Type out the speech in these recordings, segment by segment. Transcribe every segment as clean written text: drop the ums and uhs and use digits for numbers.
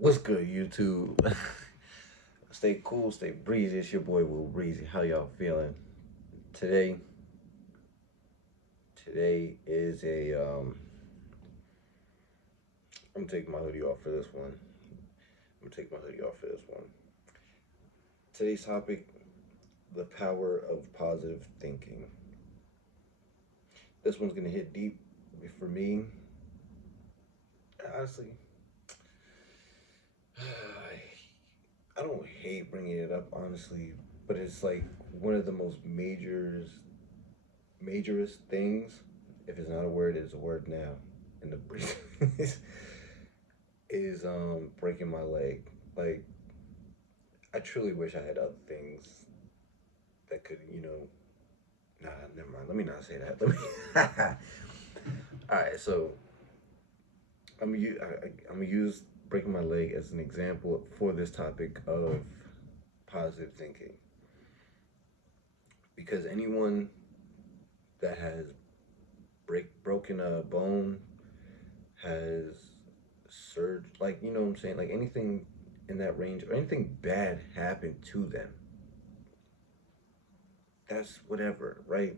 What's good, YouTube? Stay cool, stay breezy. It's your boy Will Breezy. How y'all feeling today? Today is I'm gonna take my hoodie off for this one. I'm gonna take my hoodie off for this one. Today's topic: the power of positive thinking. This one's gonna hit deep for me. Honestly, I don't hate bringing it up, honestly, but it's like one of the most majorest things. If it's not a word, it's a word now. In the brief is breaking my leg. Like, I truly wish I had other things that could, nah, never mind. Let me not say that. Let me. All right, so I'm gonna use breaking my leg as an example for this topic of positive thinking, because anyone that has broken a bone, has surgery, like, you know what I'm saying, like anything in that range, or anything bad happened to them, that's whatever, right?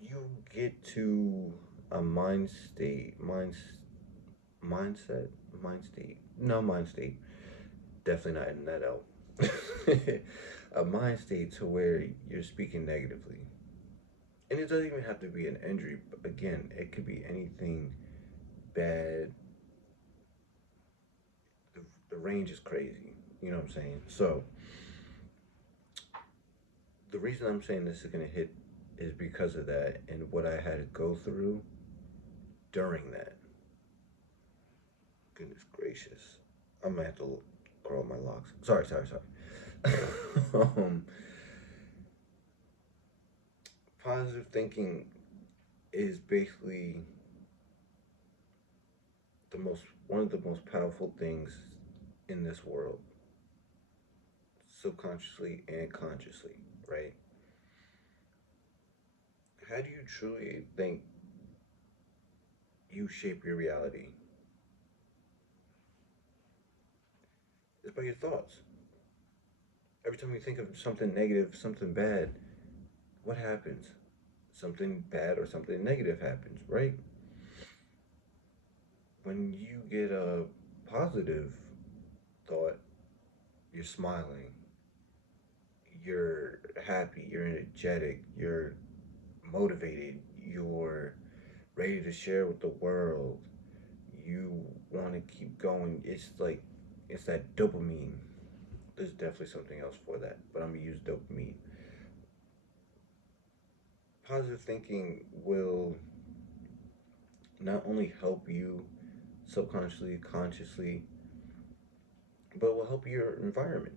You get to a mindset, mind state, no, mind state, definitely not in that L. A mind state to where you're speaking negatively, and it doesn't even have to be an injury. Again, it could be anything bad. The range is crazy, you know what I'm saying? So the reason I'm saying this is going to hit is because of that and what I had to go through during that. Goodness gracious. I'm going to have to grow my locks. Sorry. um, Positive thinking is basically the most one of the most powerful things in this world, subconsciously and consciously, right? How do you truly think you shape your reality? It's by your thoughts. Every time you think of something negative, something bad, what happens? Something bad or something negative happens, right? When you get a positive thought, you're smiling, you're happy, you're energetic, you're motivated, you're ready to share with the world, you want to keep going. It's like, it's that dopamine. There's definitely something else for that, but I'm gonna use dopamine. Positive thinking will not only help you subconsciously, consciously, but will help your environment.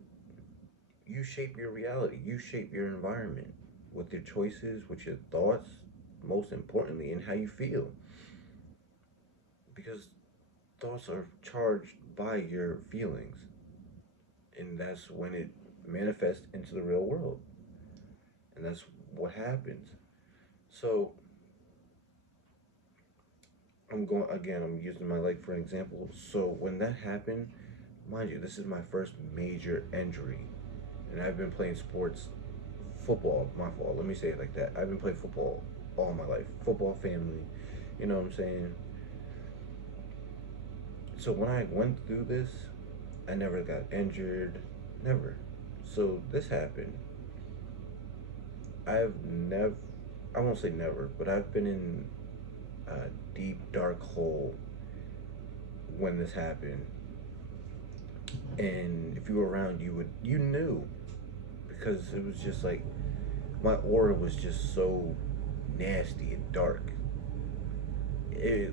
You shape your reality, you shape your environment with your choices, with your thoughts, most importantly, and how you feel. Because thoughts are charged by your feelings, and that's when it manifests into the real world, and that's what happens. So, I'm using my leg for an example. So, when that happened, mind you, this is my first major injury, and I've been playing sports, football, my fault, let me say it like that. I've been playing football all my life, football family, you know what I'm saying? So when I went through this, I never got injured, never. So this happened. I've never, I won't say never, but I've been in a deep, dark hole when this happened. And if you were around, you knew, because it was just like, my aura was just so nasty and dark.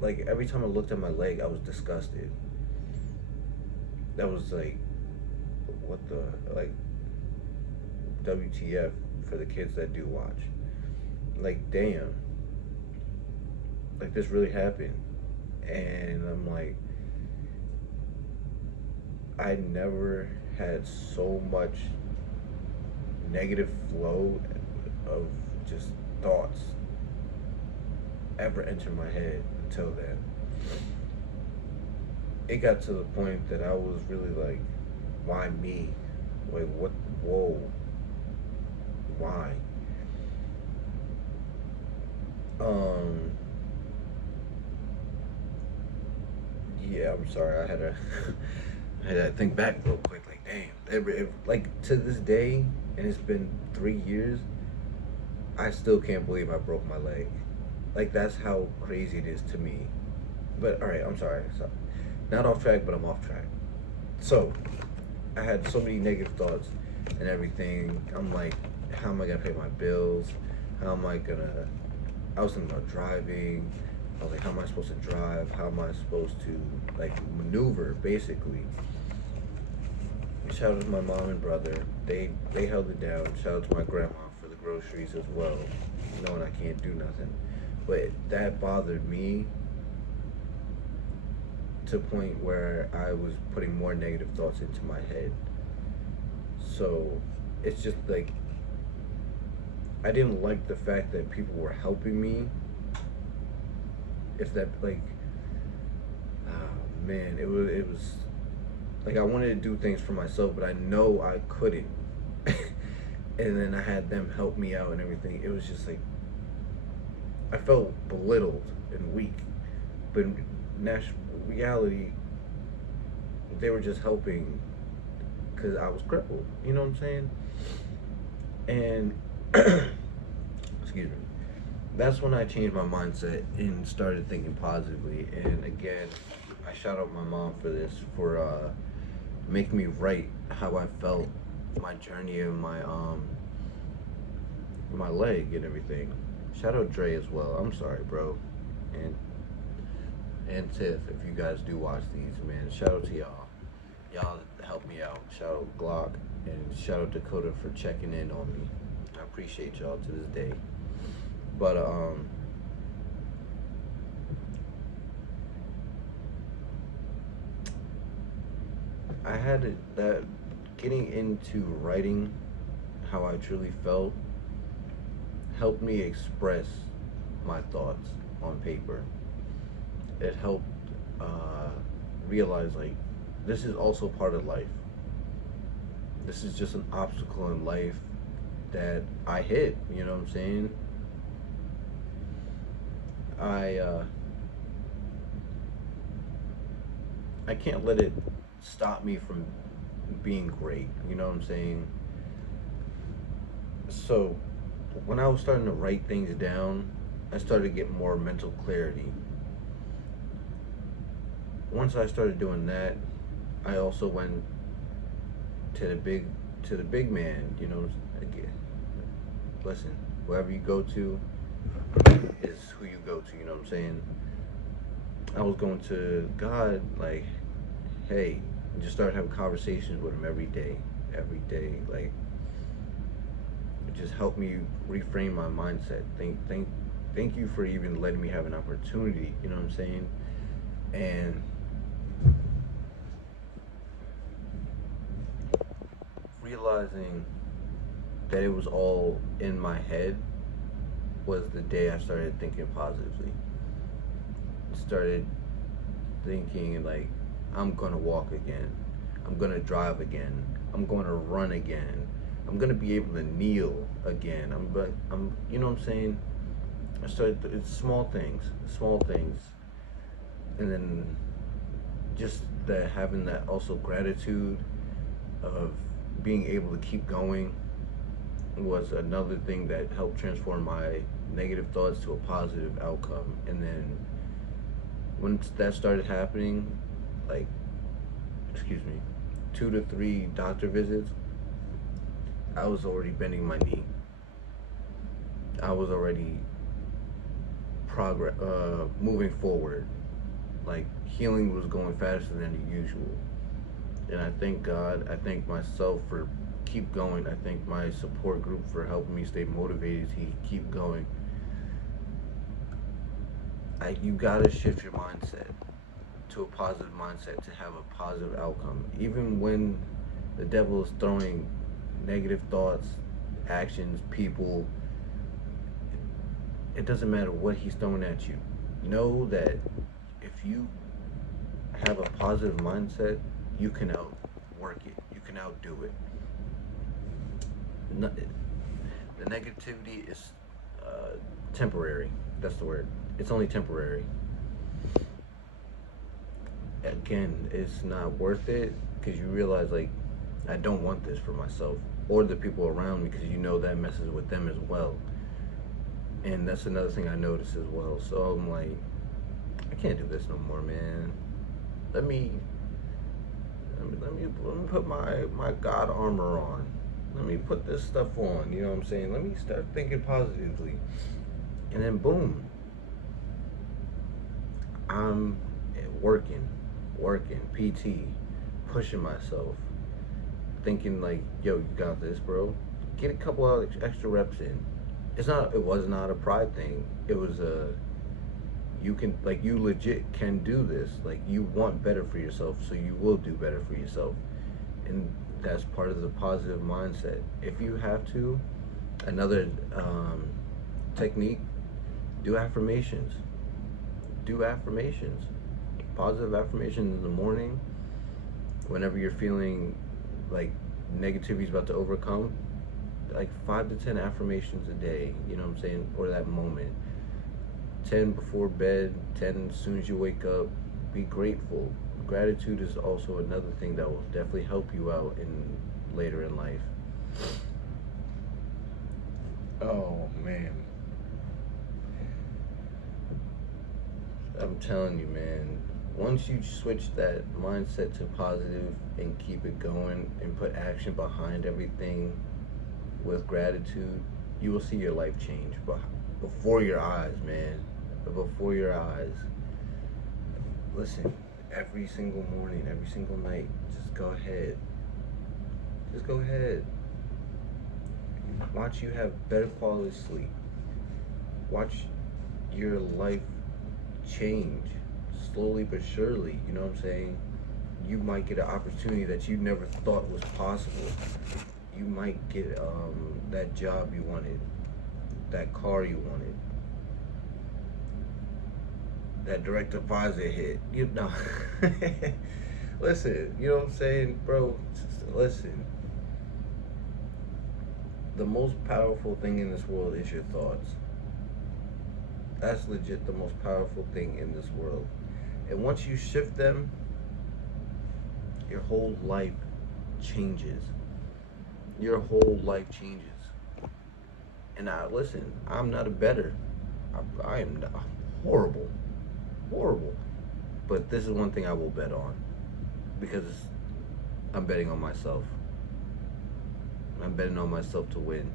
Like every time I looked at my leg, I was disgusted. That was like, what the, like, WTF for the kids that do watch. Like, damn, like this really happened. And I'm like, I never had so much negative flow of just thoughts ever enter my head until then. it got to the point that I was really like, why me? Like, what? Whoa, why? Um, yeah, I'm sorry. I had to, I had to think back real quick. Like, damn, like to this day, and it's been 3 years. I still can't believe I broke my leg. Like, that's how crazy it is to me. But all right, I'm sorry. So, not off track, but I'm off track. So, I had so many negative thoughts and everything. I'm like, how am I gonna pay my bills? How am I gonna? I was thinking about driving. I was like, how am I supposed to drive? How am I supposed to like maneuver? Basically, shout out to my mom and brother. They held it down. Shout out to my grandma for the groceries as well, knowing I can't do nothing. But that bothered me to a point where I was putting more negative thoughts into my head. So it's just like I didn't like the fact that people were helping me. If that like, oh man, it was like I wanted to do things for myself, but I know I couldn't. And then I had them help me out and everything. It was just like I felt belittled and weak. But in reality, they were just helping because I was crippled. You know what I'm saying? And excuse me. That's when I changed my mindset and started thinking positively. And again, I shout out my mom for this, for making me write how I felt, my journey and my leg and everything. Shout out Dre as well. I'm sorry, bro, and and Tiff, if you guys do watch these, man. Shout out to y'all. Y'all help me out. Shout out Glock and shout out Dakota for checking in on me. I appreciate y'all to this day. But I had that getting into writing how I truly felt helped me express my thoughts on paper. It helped uh, realize like this is also part of life. This is just an obstacle in life that I hit. You know what I'm saying? I uh, I can't let it stop me from being great. You know what I'm saying? So when I was starting to write things down, I started to get more mental clarity. Once I started doing that, I also went to the big man. You know, again, listen, whoever you go to is who you go to. You know what I'm saying? I was going to God like, hey, just start having conversations with him every day. Like, it just helped me reframe my mindset. Thank you for even letting me have an opportunity. You know what I'm saying? And realizing that it was all in my head was the day I started thinking positively. Started thinking like I'm gonna walk again. I'm gonna drive again. I'm gonna run again. I'm gonna be able to kneel again. I'm you know what I'm saying? I started it's small things, and then just that having that also gratitude of being able to keep going was another thing that helped transform my negative thoughts to a positive outcome. And then once that started happening, like, excuse me, 2 to 3 doctor visits, I was already bending my knee. I was already moving forward. Like healing was going faster than usual. And I thank God. I thank myself for keep going. I thank my support group for helping me stay motivated to keep going. You gotta shift your mindset to a positive mindset to have a positive outcome. Even when the devil is throwing negative thoughts, actions, people, it doesn't matter what he's throwing at you. Know that if you have a positive mindset, you can outwork it. You can outdo it. No, the negativity is temporary. That's the word. It's only temporary. Again, it's not worth it because you realize like I don't want this for myself or the people around me because you know that messes with them as well. And that's another thing I noticed as well. So I'm like, I can't do this no more, man. Let me let me put my God armor on. Let me put this stuff on. You know what I'm saying? Let me start thinking positively. And then boom, I'm working, working, PT, pushing myself, thinking like, yo, you got this, bro. Get a couple of extra reps in. It was not a pride thing. It was a, you can, like, you legit can do this. Like, you want better for yourself, so you will do better for yourself. And that's part of the positive mindset. If you have to, another technique, do affirmations. Do affirmations. Positive affirmations in the morning. Whenever you're feeling like negativity is about to overcome, like 5 to 10 affirmations a day, you know what I'm saying? Or that moment. 10 before bed, 10 as soon as you wake up. Be grateful. Gratitude is also another thing that will definitely help you out in later in life. Oh man. I'm telling you, man, once you switch that mindset to positive and keep it going and put action behind everything with gratitude, you will see your life change before your eyes, man. Before your eyes. Listen, every single morning, every single night, just go ahead. Just go ahead. Watch you have better quality sleep. Watch your life change slowly but surely. You know what I'm saying? You might get an opportunity that you never thought was possible. You might get that job you wanted, that car you wanted, that direct deposit hit. You know, listen. You know what I'm saying, bro? Listen. The most powerful thing in this world is your thoughts. That's legit the most powerful thing in this world. And once you shift them, your whole life changes. Your whole life changes. And I listen, I'm not a better. I am not, horrible. Horrible. But this is one thing I will bet on because I'm betting on myself. I'm betting on myself to win.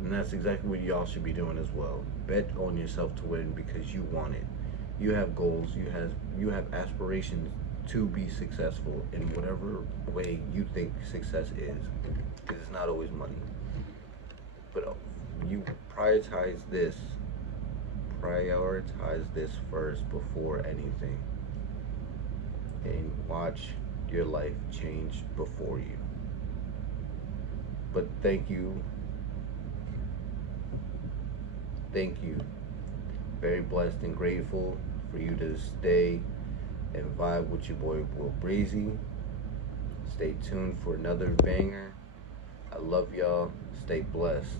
And that's exactly what y'all should be doing as well. Bet on yourself to win because you want it. You have goals, you have aspirations to be successful in whatever way you think success is. Because it's not always money. But you prioritize this first before anything. And watch your life change before you. But thank you. Very blessed and grateful for you to stay and vibe with your boy Will Breezy. Stay tuned for another banger. I love y'all. Stay blessed.